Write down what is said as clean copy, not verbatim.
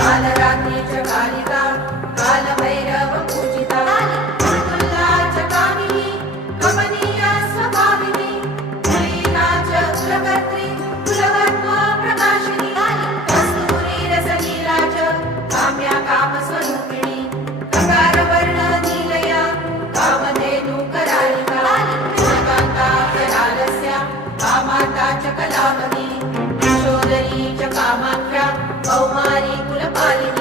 कालरात्री च कालिका कालभैरव पूजिता तुल्ला च कामिनी कमनीया स्वभाविनी लीला च कुलकर्त्री कुलकर्म प्रकाशिनी कस्तूरी रसलीला च काम्या कामस्वरूपिणी ककारवर्ण नीलया कामधेनु करालिका कान्ता करालस्या कामाता च कलावती यशोदरी च कामाख्या कौमारी कुलपालिनी